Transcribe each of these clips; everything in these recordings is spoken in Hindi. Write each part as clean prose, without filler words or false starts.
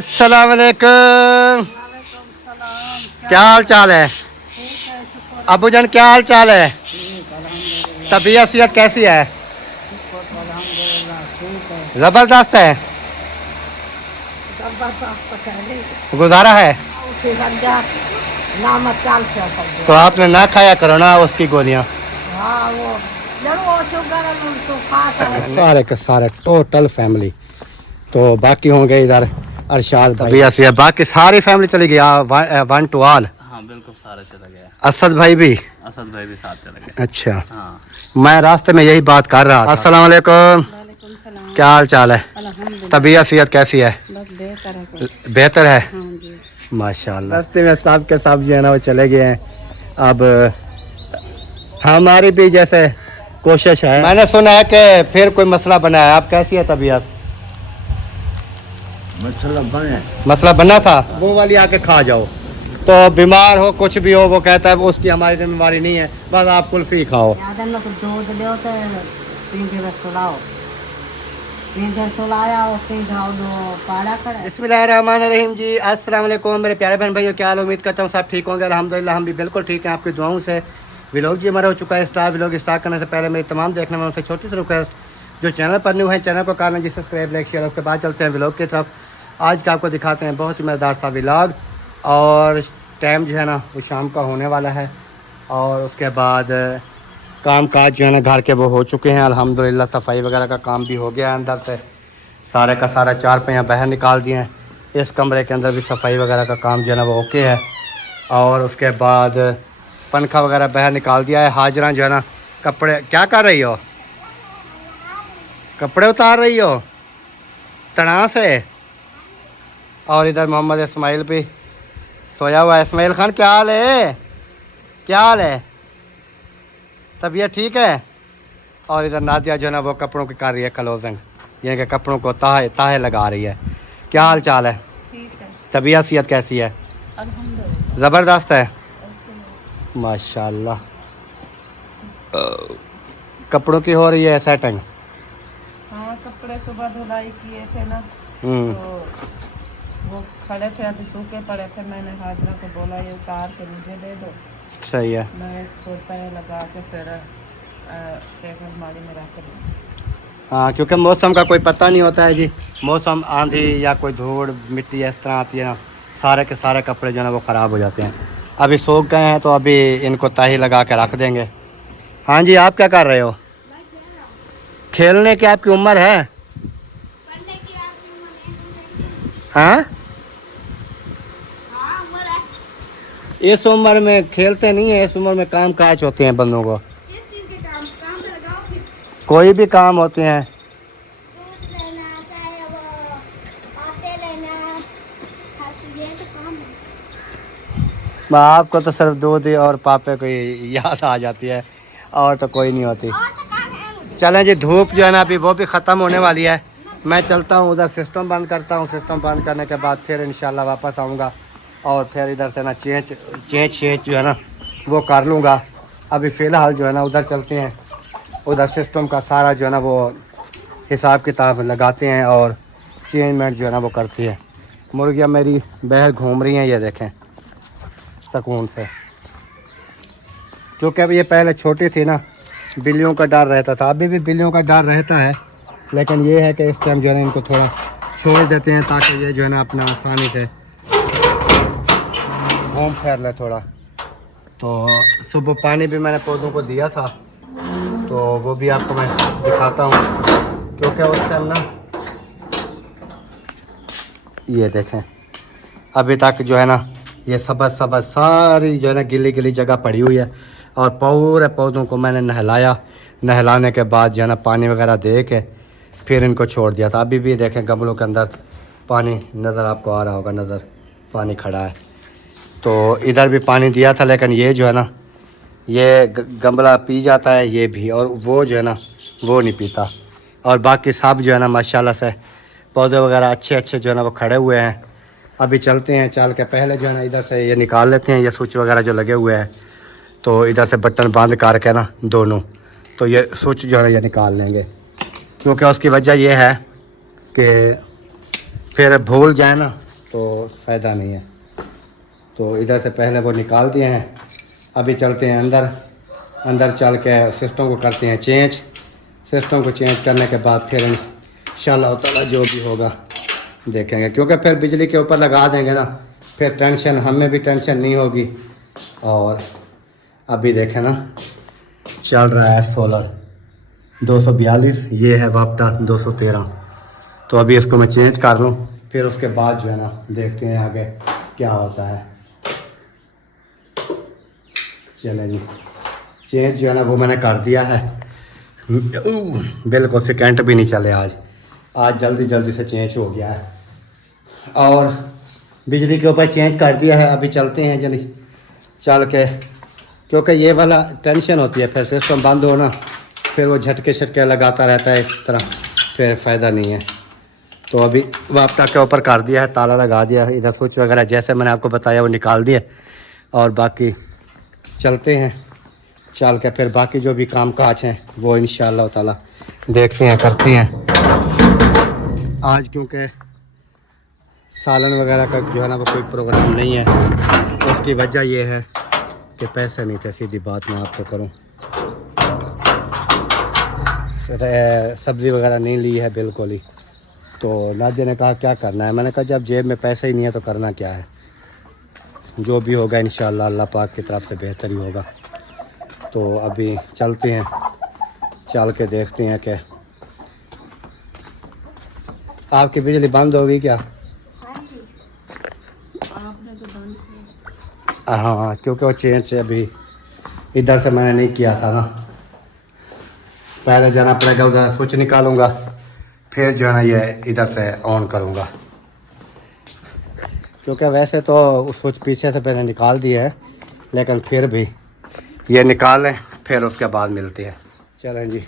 अस्सलाम वालेकुम। क्या हाल चाल है अबू जान? क्या हाल चाल है? तबीयत सेहत कैसी है? जबरदस्त है। गुजारा है तो आपने ना खाया करो ना उसकी गोलियां। सारे के सारे टोटल फैमिली तो बाकी होंगे इधर अरशाद भाई है, बाकी सारी फैमिली चली गई। One two all. हाँ बिल्कुल सारा चला गया। असद भाई भी साथ चला गया। अच्छा। हाँ मैं रास्ते में यही बात कर रहा था। अस्सलाम वालेकुम। क्या हाल चाल है? तबीयत सेहत कैसी है? बेहतर है माशाल्लाह। रास्ते में सब के सब जो है ना वो चले गए हैं। अब हमारी भी जैसे कोशिश है। मैंने सुना है कि फिर कोई मसला बना है। आप कैसी है तबीयत? मसला बना था वो वाली आके खा जाओ। तो बीमार हो कुछ भी हो वो कहता है उसकी हमारी जिम्मेवारी नहीं है, बस आप कुल्फी खाओ। बिस्मिल्लाहिर्रहमानिर्रहीम जी। अस्सलाम वालेकुम मेरे प्यारे बहन भाइयों, क्या हाल? उम्मीद करता हूँ सब ठीक होंगे। अल्हम्दुलिल्लाह हम भी बिल्कुल ठीक हैं आपकी दुआओं से। व्लॉग जी हमारा हो चुका है स्टार्ट। व्लॉग स्टार्ट करने से पहले मेरी तमाम देखने वालों से छोटी सी रिक्वेस्ट, जो चैनल पर न्यू है चैनल को करना जी सब्सक्राइब, लाइक, शेयर। उसके बाद चलते हैं व्लॉग की तरफ। आज का आपको दिखाते हैं बहुत ही मज़ेदार सा व्लॉग। और टाइम जो है ना वो शाम का होने वाला है। और उसके बाद काम काज जो है ना घर के वो हो चुके हैं अल्हम्दुलिल्लाह। सफाई वगैरह का काम भी हो गया है। अंदर से सारे का सारा चार पहिया बाहर निकाल दिए हैं। इस कमरे के अंदर भी सफाई वगैरह का काम जो है ना वो ओके है। और उसके बाद पंखा वगैरह बाहर निकाल दिया है। हाजरा जो है ना कपड़े क्या कर रही हो? कपड़े उतार रही हो तना से। और इधर मोहम्मद इस्माइल भी सोया हुआ है। इस्माइल खान क्या हाल है? क्या हाल है? तबीयत ठीक है? और इधर नादिया जो है ना वो कपड़ों की कर रही है क्लोजिंग, यानी कि कपड़ों को ताहे ताहे लगा रही है। क्या हाल चाल है? ठीक है। तबीयत सेहत कैसी है? अल्हम्दुलिल्लाह ज़बरदस्त है माशाल्लाह। कपड़ों की हो रही है सेटिंग? हाँ कपड़े सुबह धुलाई किए थे ना तो वो खड़े थे अभी सूखे पड़े थे। मैंने हाजरा को बोला ये उतार के मुझे दे दो। सही है। मैं इसको तय लगा के फिर एक अलमारी में रख दूँ। हाँ क्योंकि मौसम का कोई पता नहीं होता है जी। मौसम आंधी या कोई धूड़ मिट्टी इस तरह आती है ना, सारे के सारे कपड़े जो है ना वो ख़राब हो जाते हैं। अभी सूख गए हैं तो अभी इनको ताही लगा के रख देंगे। हाँ जी आप क्या कर रहे हो? खेलने की आपकी उम्र है? हाँ इस उम्र में खेलते नहीं है। इस उम्र में काम काज होते हैं बंदों को। कोई भी काम होते हैं। आपको तो सिर्फ दूध ही और पापे को याद आ जाती है और तो कोई नहीं होती। चलें जी धूप जो है ना अभी वो भी ख़त्म होने वाली है। मैं चलता हूँ उधर सिस्टम बंद करता हूँ। सिस्टम बंद करने के बाद फिर इंशाल्लाह वापस आऊँगा और फिर इधर से ना चेंज जो है ना वो कर लूँगा। अभी फ़िलहाल जो है ना उधर चलते हैं। उधर सिस्टम का सारा जो है ना वो हिसाब किताब लगाते हैं और चेंजमेंट जो है ना वो करती है। मुर्गियाँ मेरी बाहर घूम रही हैं, ये देखें सुकून से। क्योंकि अब ये पहले छोटी थी ना, बिल्लियों का डर रहता था। अभी भी बिल्लियों का डर रहता है, लेकिन ये है कि इस टाइम जो है ना इनको थोड़ा छोड़ देते हैं ताकि ये जो है ना अपना आसानी से घूम फिर ले थोड़ा। तो सुबह पानी भी मैंने पौधों को दिया था तो वो भी आपको मैं दिखाता हूँ। क्योंकि उस टाइम ना ये देखें अभी तक जो है ना ये सबज सारी जो है ना गिली गिली जगह पड़ी हुई है। और पूरे पौधों को मैंने नहलाया। नहलाने के बाद जो है ना पानी वगैरह दे के फिर इनको छोड़ दिया था। अभी भी देखें गमलों के अंदर पानी नज़र आपको आ रहा होगा, नज़र पानी खड़ा है। तो इधर भी पानी दिया था, लेकिन ये जो है ना ये गमला पी जाता है ये भी, और वो जो है ना वो नहीं पीता। और बाकी सब जो है ना माशाल्लाह से पौधे वगैरह अच्छे जो है ना वो खड़े हुए हैं। अभी चलते हैं, चल के पहले जो है ना इधर से ये निकाल लेते हैं ये स्विच वगैरह जो लगे हुए हैं। तो इधर से बटन बंद करके ना दोनों, तो ये स्विच जो है ना ये निकाल लेंगे। क्योंकि उसकी वजह ये है कि फिर भूल जाए ना तो फ़ायदा नहीं है। तो इधर से पहले वो निकाल दिए हैं। अभी चलते हैं अंदर चल के सिस्टम को करते हैं चेंज। सिस्टम को चेंज करने के बाद फिर इंशाल्लाह ताला जो भी होगा देखेंगे, क्योंकि फिर बिजली के ऊपर लगा देंगे ना, फिर टेंशन, हमें भी टेंशन नहीं होगी। और अभी देखें ना, चल रहा है सोलर 242, ये है वापटा 213। तो अभी इसको मैं चेंज कर लूँ, फिर उसके बाद जो है ना देखते हैं आगे क्या होता है। चलें जी, चेंज जो है ना वो मैंने कर दिया है। बिल्कुल सेकेंड भी नहीं चले आज जल्दी से चेंज हो गया है और बिजली के ऊपर चेंज कर दिया है। अभी चलते हैं जल्दी चल के, क्योंकि ये वाला टेंशन होती है, फिर सिस्टम बंद हो ना, फिर वो झटके लगाता रहता है इस तरह, फिर फ़ायदा नहीं है। तो अभी वापटा के ऊपर कर दिया है, ताला लगा दिया है, इधर स्विच वगैरह जैसे मैंने आपको बताया वो निकाल दिए। और बाकी चलते हैं, चल के फिर बाकी जो भी काम काज हैं वो इंशाअल्लाह ताला देखते हैं, करते हैं। आज क्योंकि सालन वगैरह का जो है ना वो कोई प्रोग्राम नहीं है, उसकी वजह ये है कि पैसे नहीं थे, सीधी बात मैं आपको करूं। सब्ज़ी वगैरह नहीं ली है बिल्कुल ही। तो नादिया ने कहा क्या करना है, मैंने कहा जब जेब में पैसे ही नहीं है तो करना क्या है, जो भी होगा इंशाअल्लाह अल्लाह पाक की तरफ से बेहतर ही होगा। तो अभी चलते हैं, चल के देखते हैं कि आपकी बिजली बंद होगी क्या? हाँ, क्योंकि वो चेंज से अभी इधर से मैंने नहीं किया था ना, पहले जाना पड़ेगा, उधर स्विच निकालूंगा, फिर जो है ना ये इधर से ऑन करूँगा। क्योंकि वैसे तो उस स्विच पीछे से मैंने निकाल दिया है, लेकिन फिर भी ये निकालें फिर उसके बाद मिलती है। चलें जी,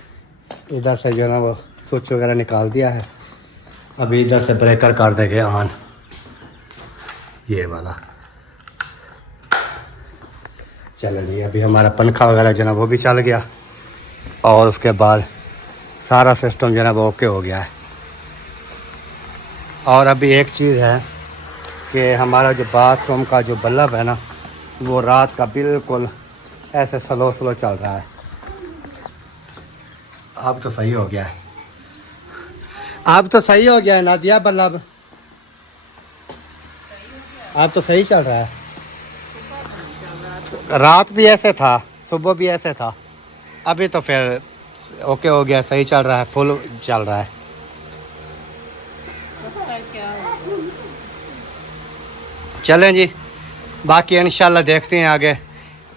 इधर से जो है ना वो स्विच वगैरह निकाल दिया है। अभी इधर से ब्रेकर कर देंगे ऑन, ये वाला। चलें जी, अभी हमारा पंखा वगैरह जो है ना वो भी चल गया और उसके बाद सारा सिस्टम जो है ना वो ओके हो गया है। और अभी एक चीज़ है कि हमारा जो बाथरूम का जो बल्ब है ना वो रात का बिल्कुल ऐसे स्लो चल रहा है। अब तो सही हो गया है, अब तो सही हो गया है नादिया, बल्ब अब तो सही चल रहा है। रात भी ऐसे था, सुबह भी ऐसे था, अभी तो फिर ओके हो गया, सही चल रहा है, फुल चल रहा है। चलें जी, बाकी इंशाल्लाह देखते हैं आगे।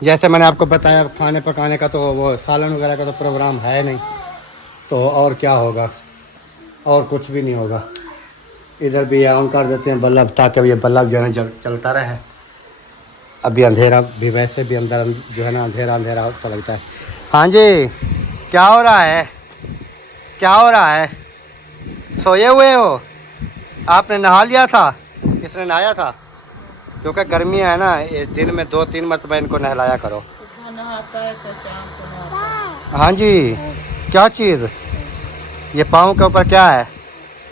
जैसे मैंने आपको बताया खाने पकाने का तो वो सालन वगैरह का तो प्रोग्राम है नहीं, तो और क्या होगा, और कुछ भी नहीं होगा। इधर भी ऑन कर देते हैं बल्ब, ताकि ये बल्ब जो है ना चलता रहे। अभी अंधेरा भी, वैसे भी अंदर जो है ना अंधेरा सा लगता है। हाँ जी, क्या हो रहा है, क्या हो रहा है? सोए हुए हो? आपने नहा लिया था? किसने नहाया था? क्योंकि गर्मियाँ है ना, ये दिन में 2-3 मरतबा इनको नहलाया करो। नहाता है तो शाम को नहाता है। हाँ जी, क्या चीज़? ये पाँव के ऊपर क्या है?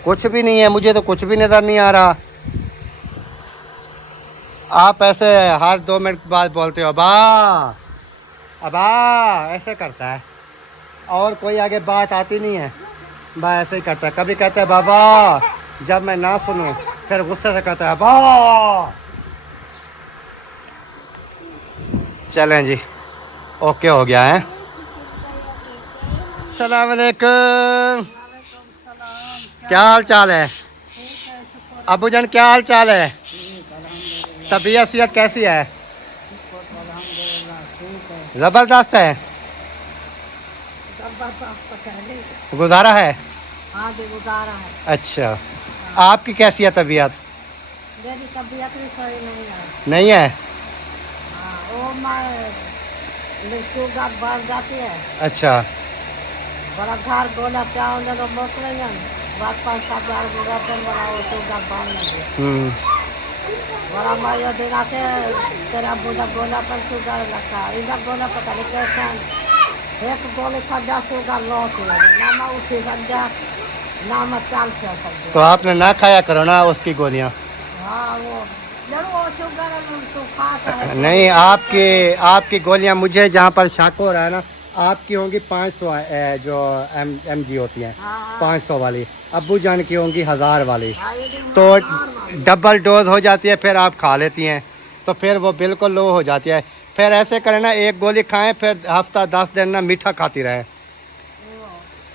कुछ भी नहीं है, मुझे तो कुछ भी नज़र नहीं आ रहा। आप ऐसे हर 2 मिनट बाद बोलते हो अबा अबा, ऐसे करता है, और कोई आगे बात आती नहीं है, बा ऐसे ही करता है। कभी कहता है बाबा, जब मैं ना सुनूं फिर गुस्से से कहता है अबा। चलें जी, ओके हो गया है। अस्सलाम वालेकुम, क्या हाल चाल है? अबू जान क्या हाल चाल है? तबीयत सेहत कैसी है? ज़बरदस्त है, गुजारा है। हाँ जी, गुजारा है। अच्छा, आपकी कैसी है तबीयत? मेरी तबीयत भी सही नहीं है। नहीं है? हाँ, वो मैं शुगर बढ़ जाती है। अच्छा, बड़ा घर गोला चावल तो मोकलेंगे, बात 5-7 हजार वेतन बड़ा वो शुगर बढ़ नहीं। बड़ा मैं दिन आते तेरा बोला गोला पर शुगर रखा, इधर गोला पता नहीं कैसे एक गोले सजा शुगर लॉस हो गया, ना मैं उठी सजा ना मैं चाल से। तो आपने ना खाया करो ना उसकी गोलियाँ। हाँ वो जरूर वो शुगर तो खाता है। नहीं, आपकी गोलियां मुझे जहाँ पर शक हो रहा है ना, आपकी होंगी 500 जो MG होती हैं, हाँ, 500 वाली। अब्बू जान की होंगी 1000 वाली। हाँ, ये दिन तो हाँ, डबल डोज हो जाती है, फिर आप खा लेती हैं तो फिर वो बिल्कुल लो हो जाती है। फिर ऐसे करें ना, एक गोली खाएं, फिर हफ्ता 10 दिन ना मीठा खाती रहें। वो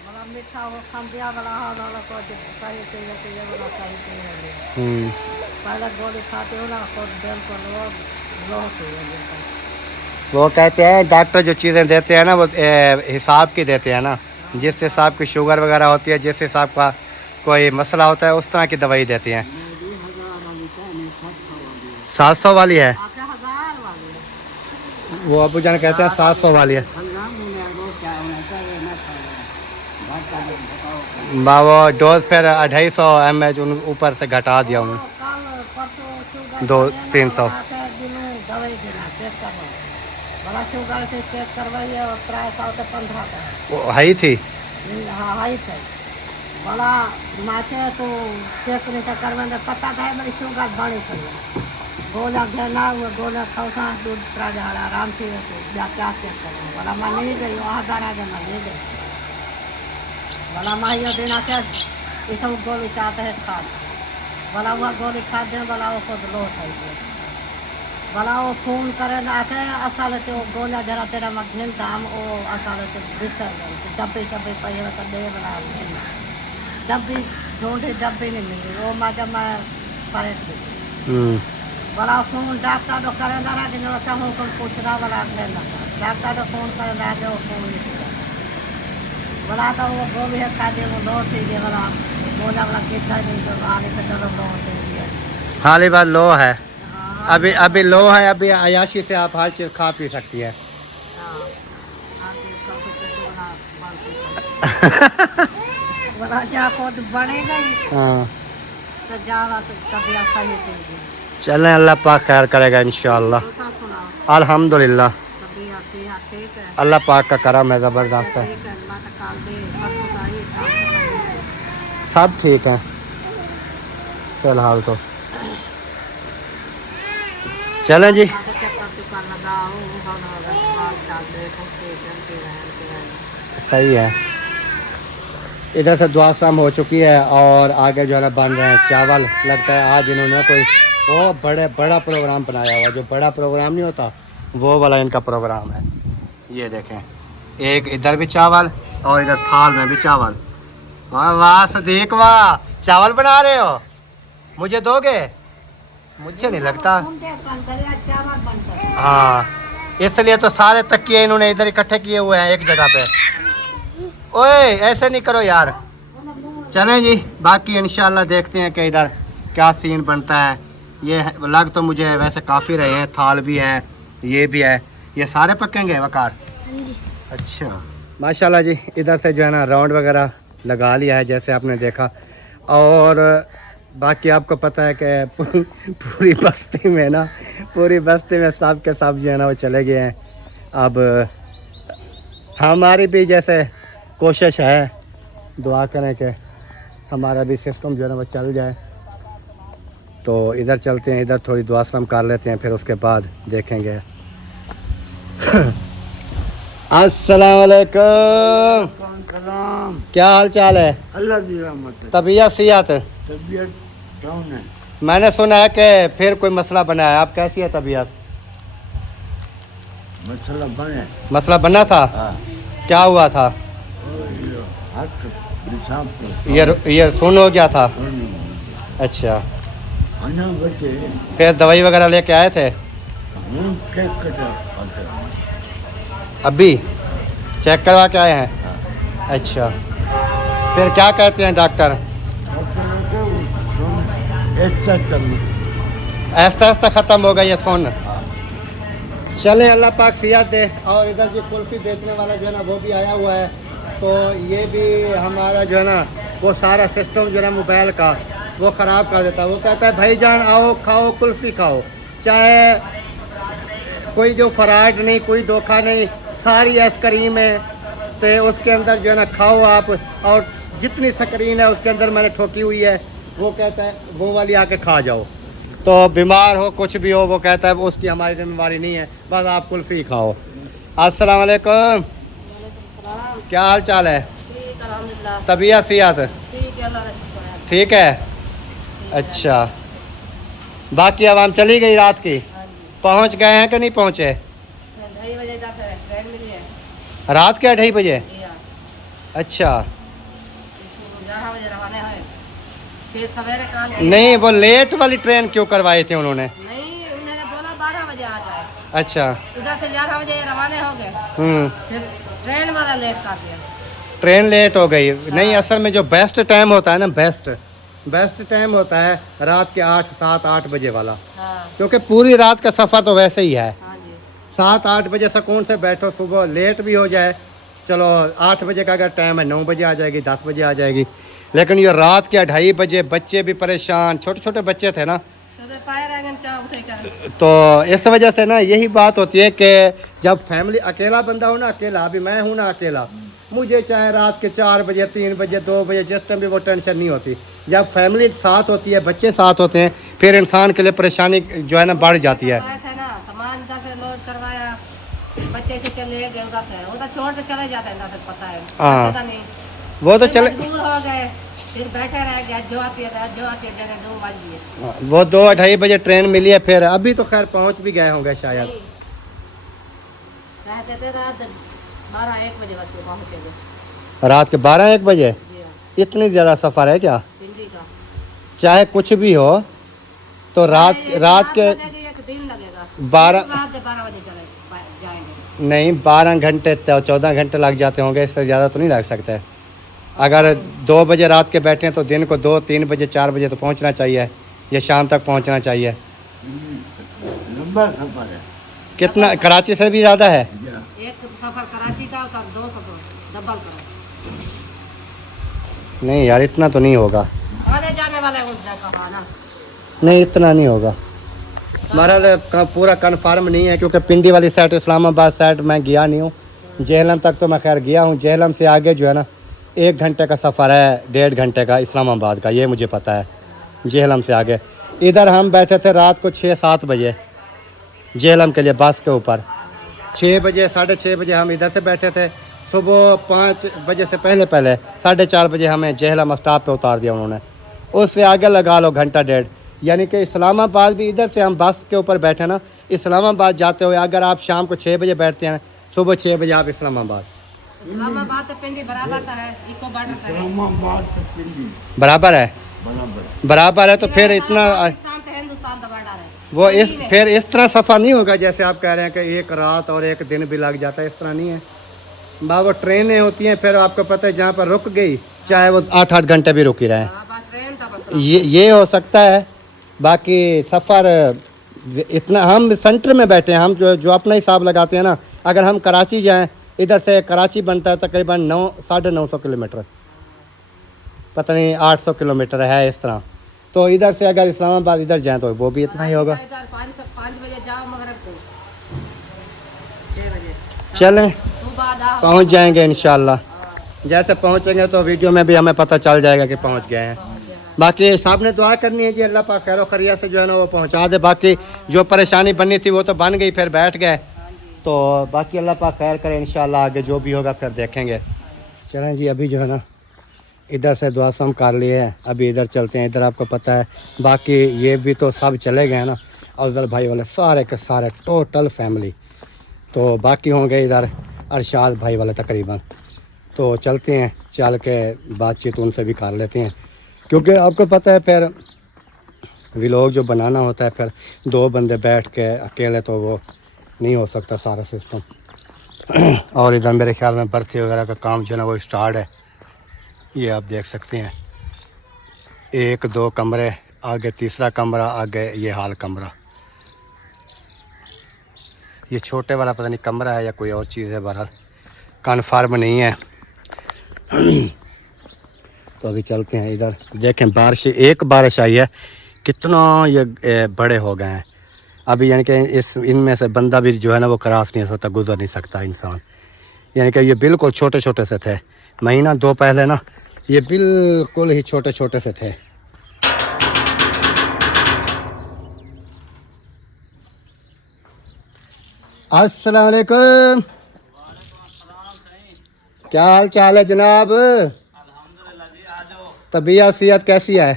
बड़ा मीठा वो खंडिया वाला वाला को सही चाहिए वाला सही चाहिए। पहले गोली खाते हो ना तो बिल्कुल वो लो चाहिए। वो कहते हैं डॉक्टर जो चीज़ें देते हैं ना, वो हिसाब की देते हैं ना, जिस हिसाब की शुगर वगैरह होती है, जिस हिसाब का कोई मसला होता है, उस तरह की दवाई देती हैं। 700 वाली है, 1000 वाली वो अबू जान कहते हैं 700 वाली है। बाबा डोज फिर 250 mg ऊपर से घटा दिया उन्होंने। कल परसों 200-300 दवाई देना चेक करवा बड़ा शुगर से चेक करवाइए और 300 से 15 का वो है ही थी। हाँ हाई थे बड़ा नाचे तो चेक नहीं करवाने पता था मेरी शुगर बढ़ी थी। गोला घेना हुआ गोला खाओ दूध पड़ा जा रहा आराम से तो क्या चेक करना बड़ा मैं नहीं गई वहाँ दारा मैं नहीं गई बड़ा माँ ये देना क्या ये सब गोली चाहते है खा बड़ा हुआ गोली खा दे बड़ा वो खुद लो था बड़ा वो फोन करे ना के असल से वो गोला जरा तेरा मघिन दाम वो असल से बिसर गई डब्बे डब्बे पहले तो दे बड़ा डब्बी ढूंढे डब्बे नहीं मिली वो मैं जब मैं पलट गई बड़ा फोन डॉक्टर तो करे ना कि जो चाहूँ को पूछ रहा बड़ा डॉक्टर तो फोन करे ना वो फोन नहीं बड़ा तो वो गोली है खा दे वो लो थी दे बड़ा गोला वाला कितना नहीं तो आने से चलो लो थी हाली बात लो है, अभी लो है, अभी अयाशी से आप हर चीज़ खा पी सकती है। बड़ा जा खुद बढ़ेगा ही हाँ तो जावा तो कभी ऐसा नहीं चाहिए चलें, अल्लाह पाक खैर करेगा इंशाअल्लाह। अल्हम्दुलिल्लाह, कभी आती है ठीक है अल्लाह पाक का करम है, ज़बरदस्त है, ठीक है अल्लाह का काल दे परसों का ही काम सब ठीक है फिलहाल तो। चलें जी, सही है। इधर से दुआ शाम हो चुकी है और आगे जो है ना बन रहे हैं चावल। लगता है आज इन्होंने कोई वो बड़ा प्रोग्राम बनाया हुआ, जो बड़ा प्रोग्राम नहीं होता वो वाला इनका प्रोग्राम है। ये देखें, एक इधर भी चावल और इधर थाल में भी चावल। वाह वाह सदीक वाह, चावल बना रहे हो, मुझे दोगे? मुझे नहीं लगता। हाँ, इसलिए तो सारे तकिए इन्होंने इधर इकट्ठे किए हुए हैं एक जगह पे। ओए ऐसे नहीं करो यार। चलें जी, बाकी इंशाल्लाह देखते हैं कि इधर क्या सीन बनता है। ये लग तो मुझे वैसे काफ़ी रहे हैं, थाल भी है, ये भी है, ये सारे पकेंगे वकार? अच्छा माशाल्लाह जी। इधर से जो है ना राउंड वगैरह लगा लिया है जैसे आपने देखा। और बाकी आपको पता है कि पूरी बस्ती में सब के सब जो है ना वो चले गए हैं। अब हमारी भी जैसे कोशिश है, दुआ करें कि हमारा भी सिस्टम जो है ना वो चल जाए। तो इधर चलते हैं, इधर थोड़ी दुआ सलाम कर लेते हैं, फिर उसके बाद देखेंगे। अस्सलाम वालेकुम, क्या हाल चाल है? अल्लाह की रहमत तबीयत सियात? तबीयत डाउन है। मैंने सुना है कि फिर कोई मसला बना है, आप कैसी है तबीयत? मसला बने मसला बना था? हाँ। क्या हुआ था? हाथ पेशाब ये सुन हो गया था? अच्छा, खाना बचे फिर दवाई वगैरह लेके आए थे? हम चेक कटा अभी चेक करवा के आए हैं? अच्छा, फिर क्या कहते हैं डॉक्टर? ऐसा ऐसा ख़त्म हो गया ये सुन। चले अल्लाह पाक सियात दे। और इधर जो कुल्फ़ी बेचने वाला जो है ना वो भी आया हुआ है। तो ये भी हमारा जो है ना वो सारा सिस्टम जो है ना मोबाइल का वो ख़राब कर देता है। वो कहता है भाईजान आओ खाओ कुल्फ़ी खाओ, चाहे कोई जो फ़राड नहीं, कोई धोखा नहीं, सारी आइसक्रीम है तो उसके अंदर जो है ना खाओ आप। और जितनी स्क्रीन है उसके अंदर मैंने ठोकी हुई है, वो कहता है वो वाली आके खा जाओ। तो बीमार हो कुछ भी हो वो कहता है उसकी हमारी जिम्मेवारी नहीं है, बस आप कुल्फ़ी खाओ। अस्सलाम वालेकुम, क्या हाल चाल है? तबीयत सियात ठीक है? अच्छा, बाकी अब हम चली गई रात की, पहुंच गए हैं कि नहीं पहुंचे? रात के 2:30 बजे। अच्छा, फिर सवेरे काल नहीं वो लेट वाली ट्रेन क्यों करवाई थी उन्होंने? नहीं, उन्होंने बोला 12 बजे आ जाए। अच्छा, इधर से 11 बजे रवाना हो गए, फिर ट्रेन वाला लेट कर दिया। ट्रेन लेट हो गई। नहीं, असल में जो बेस्ट टाइम होता है ना, बेस्ट टाइम होता है रात के 8, 7, 8 बजे वाला, हाँ क्योंकि पूरी रात का सफ़र तो वैसे ही है। हाँ जी, 7, 8 बजे सुकून से बैठो, सुबह लेट भी हो जाए, चलो 8 बजे का अगर टाइम है 9 बजे आ जाएगी, 10 बजे आ जाएगी। लेकिन ये रात के 2:30 बजे बच्चे भी परेशान, छोटे छोटे बच्चे थे ना, तो इस वजह से ना यही बात होती है कि जब फैमिली अकेला बंदा हो ना, अकेला अभी मैं हूँ ना अकेला, मुझे चाहे रात के 4 बजे 3 बजे 2 बजे जिस टाइम भी वो टेंशन नहीं होती। जब फैमिली साथ होती है, बच्चे साथ होते हैं, फिर इंसान के लिए परेशानी जो है ना बढ़ जाती है। सामान से लोड करवाया, बच्चे से चले गए उधर से, वो तो छोड़ के चले जाते हैं, पता है। हाँ, पता नहीं, वो तो चले दूर हो गए, फिर बैठे रह गया, जो आती है जगह 2 बज गए। वो 2, 2:30 बजे ट्रेन मिली है, फिर अभी तो खैर पहुंच भी गए होंगे शायद। कहते थे रात 12-1 बजे बच्चे पहुँचे। रात के 12-1 बजे? इतनी ज़्यादा सफ़र है क्या? पिंडी का चाहे कुछ भी हो तो रात के एक दिन लगेगा, 12 बजे चले जाएंगे। नहीं, 12 घंटे 14 घंटे लग जाते होंगे, इससे ज़्यादा तो नहीं लग सकते। अगर 2 बजे रात के बैठे हैं तो दिन को 2, 3 बजे 4 बजे तो पहुंचना चाहिए, या शाम तक पहुंचना चाहिए। लंबा सफर है। कितना? कराची से भी ज़्यादा है? एक सफर कराची का और 2 सफर डबल करो। नहीं यार, इतना तो नहीं होगा। आने जाने वाले ना, नहीं इतना नहीं होगा। हमारा पूरा कन्फर्म नहीं है, क्योंकि पिंडी वाली साइड, इस्लामाबाद साइड मैं गया नहीं हूँ। जेहलम तक तो मैं खैर गया हूँ, जेहलम से आगे जो है ना 1 घंटे का सफ़र है, 1.5 घंटे का इस्लामाबाद का, ये मुझे पता है। जेहलम से आगे इधर हम बैठे थे रात को 6-7 बजे जेहलम के लिए बस के ऊपर, 6 बजे 6:30 बजे हम इधर से बैठे थे। सुबह 5 बजे से पहले 4:30 बजे हमें जेहलम स्टॉप पे उतार दिया उन्होंने। उससे आगे लगा लो घंटा 1.5, यानी कि इस्लामाबाद भी इधर से हम बस के ऊपर बैठे ना, इस्लामाबाद जाते हुए अगर आप शाम को 6 बजे बैठते हैं, सुबह 6 बजे आप इस्लामाबाद तो पिंडी बराबर का है, इको बॉर्डर का है। इस्लामाबाद से पिंडी बराबर है, बराबर है। तो फिर इतना पाकिस्तान का हिंदुस्तान का बॉर्डर है वो फिर इस तरह सफ़र नहीं होगा जैसे आप कह रहे हैं कि 1 रात और 1 दिन भी लग जाता है, इस तरह नहीं है। वो ट्रेनें होती हैं, फिर आपको पता है जहाँ पर रुक गई चाहे वो 8-8 घंटे भी रुकी रहे, ये हो सकता है। बाकी सफ़र इतना, हम सेंटर में बैठे हैं, हम जो अपना हिसाब लगाते हैं ना, अगर हम कराची जाएं, इधर से कराची बनता है तकरीबन 900-950 किलोमीटर, पता नहीं 800 किलोमीटर है इस तरह। तो इधर से अगर इस्लामाबाद इधर जाएं तो वो भी इतना ही होगा। 5 बजे जाओ, मगरिब को 6 बजे चलें, पहुंच जाएंगे इंशाल्लाह। जैसे पहुंचेंगे तो वीडियो में भी हमें पता चल जाएगा कि पहुंच गए हैं। बाकी साहब ने दुआ करनी है जी, अल्लाह पाक खैर खैरियत से जो है ना वो पहुंचा दे। बाकी जो परेशानी बननी थी वो तो बन गई, फिर बैठ गए, तो बाकी अल्लाह पाक खैर करे इंशाल्लाह, आगे जो भी होगा फिर देखेंगे। चलें जी, अभी जो है ना इधर से दुआ सम कर लिए हैं, अभी इधर चलते हैं। इधर आपको पता है बाकी ये भी तो सब चले गए हैं ना, अफजल भाई वाले सारे के सारे टोटल फैमिली, तो बाकी होंगे इधर अरशाद भाई वाले तकरीबन। तो चलते हैं, चल के बातचीत उनसे भी कर लेते हैं, क्योंकि आपको पता है फिर व्लॉग जो बनाना होता है फिर 2 बंदे बैठ के अकेले तो वो नहीं हो सकता सारा सिस्टम। और इधर मेरे ख्याल में बर्थे वगैरह का काम जो है ना वो स्टार्ट है, ये आप देख सकते हैं। 1-2 कमरे, आगे तीसरा कमरा, आगे ये हाल कमरा, ये छोटे वाला पता नहीं कमरा है या कोई और चीज़ है, बहरहाल कन्फर्म नहीं है। तो अभी चलते हैं इधर, देखें एक बारिश आई है, कितना ये बड़े हो गए हैं अभी, यानी कि इनमें से बंदा भी जो है ना वो क्रॉस नहीं हो सकता, गुजर नहीं सकता इंसान। यानी कि ये बिल्कुल छोटे छोटे से थे, महीना 2 पहले ना ये बिल्कुल ही छोटे छोटे से थे। अस्सलाम वालेकुम। क्या हाल चाल है जनाब? तबीयत सेहत कैसी है?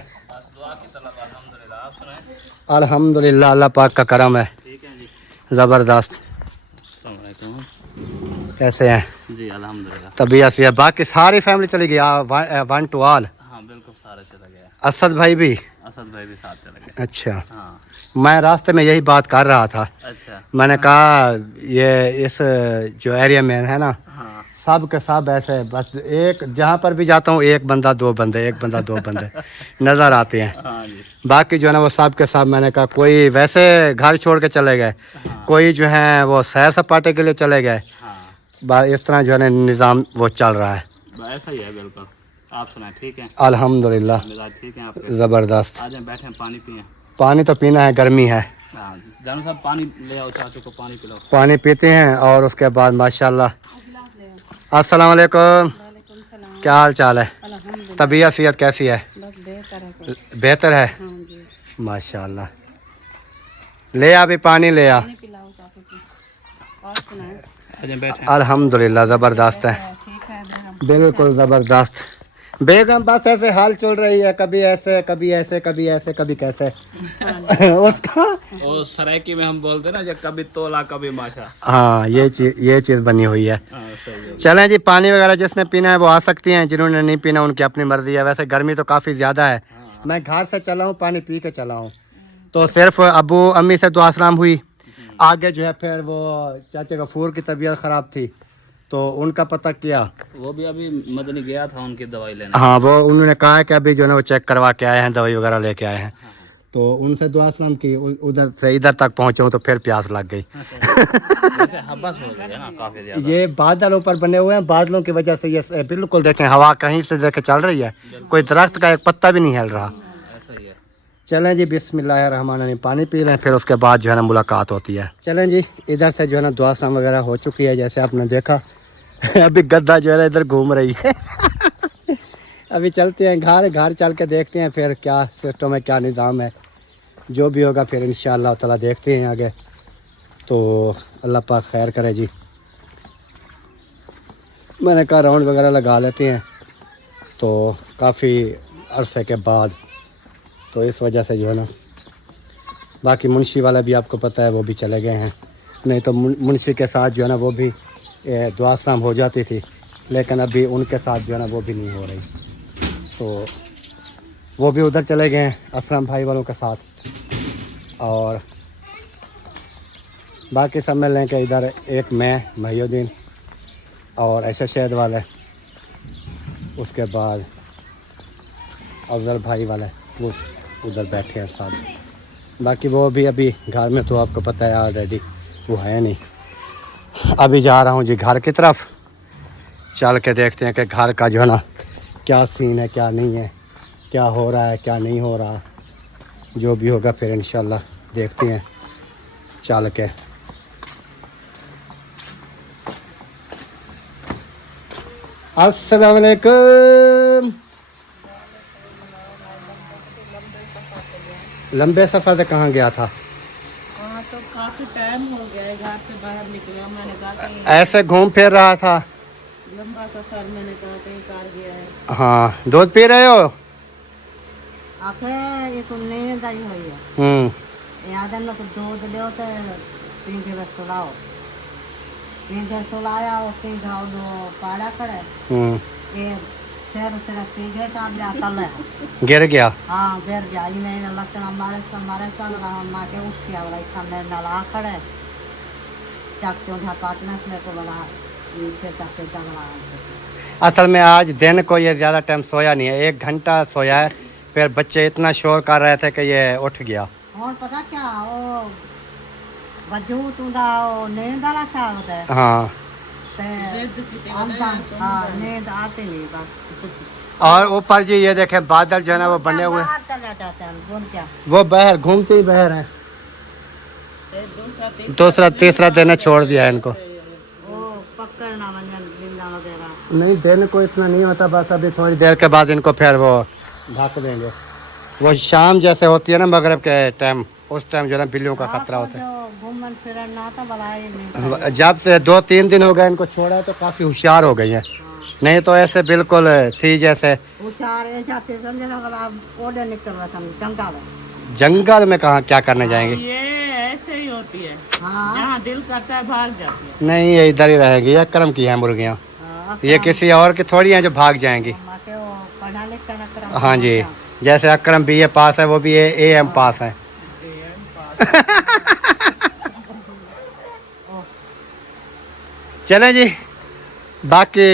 अल्हम्दुलिल्लाह, अल्लाह पाक का करम है। ज़बरदस्त। कैसे हैं? जी अल्हम्दुलिल्लाह। तबीयत सेहत, बाकी सारी फैमिली चली गई? One two all? हाँ बिल्कुल सारे चले गए। असद भाई भी? असद भाई भी साथ चले गए। अच्छा, हाँ। मैं रास्ते में यही बात कर रहा था। अच्छा। मैंने कहा ये इस जो एरिया में है ना, हाँ सब के सब ऐसे, बस एक जहाँ पर भी जाता हूँ एक बंदा दो बंदे, एक बंदा दो बंदे नज़र आते हैं। हाँ जी। बाकी जो है ना वो सब के सब, मैंने कहा कोई वैसे घर छोड़ के चले गए, कोई जो है वो सैर सपाटे के लिए चले गए। हाँ इस तरह जो है ना निज़ाम वो चल रहा है। ऐसा ही है बिल्कुल। आप सुनाए ठीक है? अल्हम्दुलिल्लाह मिजाज ठीक है आपके? ज़बरदस्त। आ जाए बैठे हैं, पानी पिए। पानी तो पीना है, गर्मी है। हाँ जानू साहब पानी ले आओ, चाचू को पानी पिलाओ। पानी पीते हैं और उसके बाद माशाल्लाह। अस्सलाम वालेकुम। क्या हाल चाल है? तबीयत सेहत कैसी है? बेहतर है माशाल्लाह। ले आ भी पानी ले आ। आ जाए बैठे। अल्हम्दुलिल्लाह ज़बरदस्त है, बिल्कुल ज़बरदस्त। बेगम बस ऐसे हाल चल रही है, कभी ऐसे कभी ऐसे कभी ऐसे कभी कैसे। उसका और सरायकी में हम बोलते ना, जब कभी तोला कभी माशा। हाँ, ये चीज़ बनी हुई है। हाँ सही है। चलें जी, पानी वगैरह जिसने पीना है वो आ सकती हैं, जिन्होंने नहीं पीना उनकी अपनी मर्जी है। वैसे गर्मी तो काफ़ी ज़्यादा है। मैं घर से चला हूँ, पानी पी के चला हूँ, तो सिर्फ अबू अम्मी से दुआ सलाम हुई। आगे जो है फिर वो चाचा गफूर की तबीयत ख़राब थी तो उनका पता किया। वो भी अभी मदनी गया था उनकी दवाई लेने। हाँ, वो उन्होंने कहा है कि अभी जो है वो चेक करवा के आए हैं, दवाई वगैरह लेके आए हैं। तो उनसे दुआ सलाम की, उधर से इधर तक पहुँचे हूँ तो फिर प्यास लग गई। वैसे हब्बस हो गई है ना काफी ज्यादा। ये बादल ऊपर बने हुए हैं, बादलों की वजह से ये बिल्कुल देखें, हवा कहीं से देखे चल रही है, कोई दरख्त का एक पत्ता भी नहीं हिल रहा। ऐसा ही है। चलें जी, बिस्मिल्लाहिर्रहमानिर्रहीम, पानी पी लें, फिर उसके बाद जो है ना मुलाकात होती है। चलें जी, इधर से जो है ना दुआ सलाम वगैरह हो चुकी है, जैसे आपने देखा। अभी गद्दा जो है ना इधर घूम रही है। अभी चलते हैं घर चल के देखते हैं फिर क्या सिस्टम है, क्या निज़ाम है। जो भी होगा फिर इंशाअल्लाह ताला देखते हैं आगे। तो अल्लाह पाक खैर करे जी। मैंने कहा राउंड वगैरह लगा लेते हैं, तो काफ़ी अरसे के बाद, तो इस वजह से जो है ना, बाकी मुंशी वाला भी आपको पता है वो भी चले गए हैं, नहीं तो मुंशी के साथ जो है ना वो भी दुआ सलाम हो जाती थी, लेकिन अभी उनके साथ जो है ना वो भी नहीं हो रही। तो वो भी उधर चले गए हैं असलम भाई वालों के साथ, और बाकी सब मिल लें कि इधर एक मैं महिउद्दीन और ऐसा शहद वाले, उसके बाद अफजल भाई वाले वो उधर बैठे हैं साथ। बाकी वो भी अभी घर में, तो आपको पता है ऑलरेडी वो है नहीं। अभी जा रहा हूँ जी घर की तरफ, चल के देखते हैं कि घर का जो है ना क्या सीन है, क्या नहीं है, क्या हो रहा है, क्या नहीं हो रहा। जो भी होगा फिर इंशाल्लाह देखते हैं चल के। अस्सलाम वालेकुम। लंबे सफ़र से कहाँ गया था? हाँ तो काफी टाइम हो गया है घर से बाहर निकला। मैंने कहा कहीं ऐसे घूम फिर रहा था। लंबा सफर, मैंने कहा कहीं कार गया है। हाँ, दूध पी रहे हो? आखे एक नींद आई हुई है। याद लोग दूध ले तो पींगे बस सुलाओ, पींगे सुलाया और पींगा दो पाड़ा खड़े। ये शेर से पींगे का भी आता है, गिर गया। हाँ गिर गया। ये मैंने लगता हमारे संग रहा माँ के उठ गया वाला इतना मेरे नला खड़े चकते उठा पाटना से को बोला नीचे चकते चला। असल में आज दिन को ये ज़्यादा टाइम सोया नहीं है, 1 घंटा सोया है। फिर बच्चे इतना शोर कर रहे थे कि ये उठ गया। और पता क्या वो बजू तुंदा वो नींद आला था होता है। हाँ, हाँ नींद आती नहीं बस। और ऊपर जी ये देखें बादल जो है ना वो बने हुए, बाहर चले जाते हैं बोल क्या वो बहर घूमते ही बहर हैं। फिर दूसरा तीसरा दिन छोड़ दिया है इनको। वो पकड़ना मंजन बिंदा वगैरह नहीं, दिन को इतना नहीं होता, बस अभी थोड़ी देर के बाद इनको फिर वो ढक देंगे। वो शाम जैसे होती है ना मगरिब के टाइम, उस टाइम जो है ना बिल्लियों का खतरा होता है। जो घूमने घूमन फिरन ना तो भला ही नहीं जब से 2-3 दिन हो गए इनको छोड़ा है तो काफ़ी होशियार हो गई हैं। नहीं तो ऐसे बिल्कुल थी जैसे होशियार ऐसा थे समझे ना अगर आप ओडे निकल रहा था जंगल जंगल में कहाँ क्या करने जाएंगे। ये ऐसे ही होती है, हाँ जहाँ दिल करता है भाग जाती है। नहीं ये इधर ही रहेगी, ये कर्म की हैं मुर्गियाँ, ये किसी और की थोड़ी हैं जो भाग जाएंगी। माके वो पढ़ा लिखा ना करा हाँ जी, जैसे अकरम BA पास है वो भी AM पास है। चलें जी, बाकी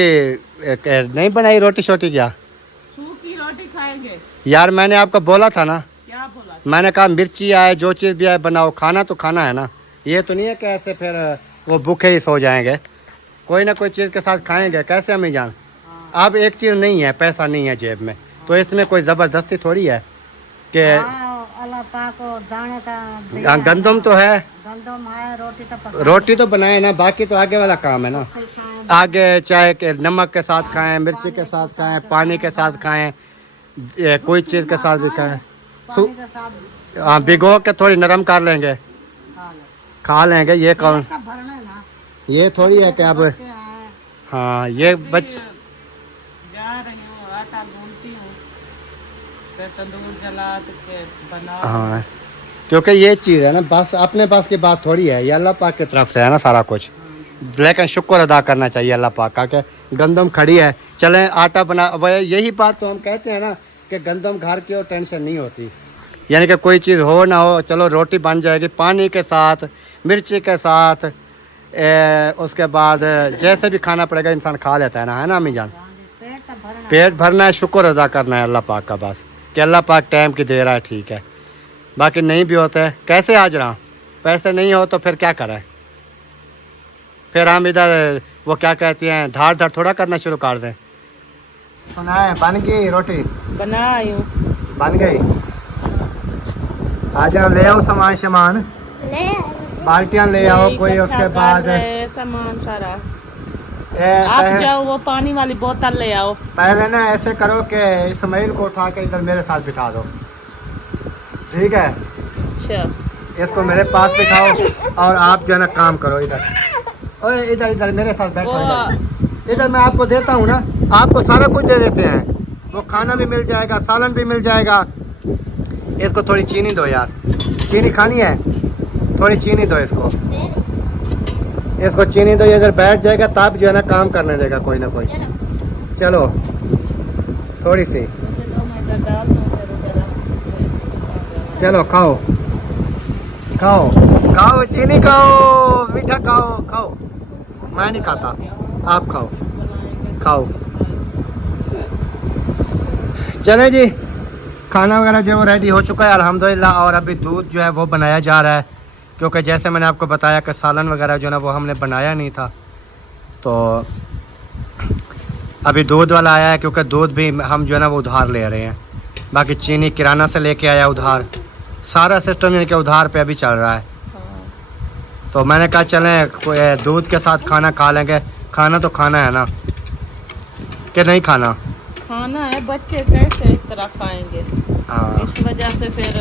नहीं बनाई रोटी शोटी क्या सूखी रोटी खाएंगे। यार, मैंने आपको बोला था ना, क्या बोला? मैंने कहा मिर्ची आए जो चीज़ भी आए बनाओ, खाना तो खाना है ना। ये तो नहीं है कि ऐसे फिर वो भूखे ही सो जाएंगे, कोई ना कोई चीज़ के साथ खाएंगे। कैसे अम्मी जान, अब एक चीज़ नहीं है, पैसा नहीं है जेब में, तो इसमें कोई ज़बरदस्ती थोड़ी है कि अल्लाह पाक को दाने का गंदम तो है, गंदम है, रोटी तो पका रोटी तो बनाए ना, बाकी तो आगे वाला काम है ना। आगे चाहे के नमक के साथ खाएं, मिर्ची के साथ खाएं, पानी के साथ खाएं, कोई चीज़ के साथ भी खाएं। पानी के साथ हाँ, भिगो के थोड़ी नरम कर लेंगे, खा लेंगे। ये कौन, सब भरना है ना ये थोड़ी है कि अब के हैं। हाँ ये बच जा रही हूँ, आटा गूंथती हूँ, फिर तंदूर जला के बना। हाँ, क्योंकि ये चीज़ है ना, बस अपने पास की बात थोड़ी है, ये अल्लाह पाक की तरफ से है ना सारा कुछ। लेकिन शुक्र अदा करना चाहिए अल्लाह पाक का कि गंदम खड़ी है, चलें आटा बना। वह यही बात तो हम कहते हैं ना कि गंदम घर की और टेंशन नहीं होती, यानी कि कोई चीज़ हो ना हो, चलो रोटी बन जाएगी पानी के साथ, मिर्ची के साथ, उसके बाद जैसे भी खाना पड़ेगा इंसान खा लेता है ना, है ना अम्मी जान। पेट तो भरना पेट भरना है, शुक्र अदा करना है अल्लाह पाक का बस, कि अल्लाह पाक टाइम की दे रहा है, ठीक है। बाकी नहीं भी होता है, कैसे आज रहा, पैसे नहीं हो तो फिर क्या करें, फिर हम इधर वो क्या कहते हैं धार धार थोड़ा करना शुरू कर दें। सुना है बन गई रोटी, बनाई हूँ। बन गई। आज ले आओ सामान बाल्टियाँ ले आओ कोई, उसके बाद सामान सारा ए, आप पहले- जाओ, वो पानी वाली बोतल ले आओ। पहले ना ऐसे करो कि इस्माइल को उठा के इधर मेरे साथ बिठा दो, ठीक है। अच्छा, इसको मेरे पास बिठाओ और आप जो है ना काम करो इधर। ओए इधर इधर मेरे साथ बैठो, इधर मैं आपको देता हूँ ना, आपको सारा कुछ दे देते हैं, वो खाना भी मिल जाएगा, सालन भी मिल जाएगा। इसको थोड़ी चीनी दो यार, चीनी खानी है, थोड़ी चीनी दो इसको, इसको चीनी दो, ये इधर बैठ जाएगा तब जो है ना काम करने देगा कोई ना कोई। चलो थोड़ी सी, चलो खाओ खाओ खाओ, चीनी खाओ, मीठा खाओ, खाओ। मैं नहीं खाता, आप खाओ खाओ। चले जी, खाना वगैरह जो रेडी हो चुका है अल्हम्दुलिल्लाह, और अभी दूध जो है वो बनाया जा रहा है, क्योंकि जैसे मैंने आपको बताया कि सालन वगैरह जो है ना वो हमने बनाया नहीं था, तो अभी दूध वाला आया है, क्योंकि दूध भी हम जो है ना वो उधार ले रहे हैं। बाकी चीनी किराना से लेके आया उधार, सारा सिस्टम यानी कि उधार पे अभी चल रहा है। तो मैंने कहा चलें कोई दूध के साथ खाना खा लेंगे, खाना तो खाना है ना, कि नहीं खाना, खाना है, बच्चे कैसे इस तरह खाएंगे, हाँ इस वजह से फिर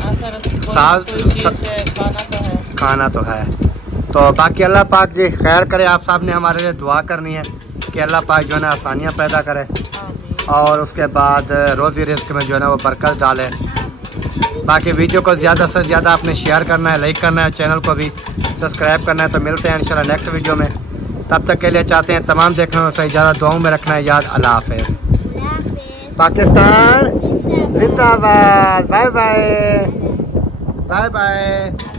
अगर साल- कोई चीज़ है, खाना तो है। खाना तो है। तो बाकी अल्लाह पाक जी खैर करे, आप साहब ने हमारे लिए दुआ करनी है कि अल्लाह पाक जो है ना आसानियाँ पैदा करे, आमीन। और उसके बाद रोज़ी रिस्क में जो है ना वो बरकत डाले। बाकी वीडियो को ज़्यादा से ज़्यादा आपने शेयर करना है, लाइक करना है, चैनल को भी सब्सक्राइब करना है। तो मिलते हैं इंशाल्लाह नेक्स्ट वीडियो में, तब तक के लिए चाहते हैं तमाम देखने में से ज़्यादा दुआओं में रखना है याद। अल्लाह हाफ़िज़। पाकिस्तान जिंदाबाद। Bye bye bye bye.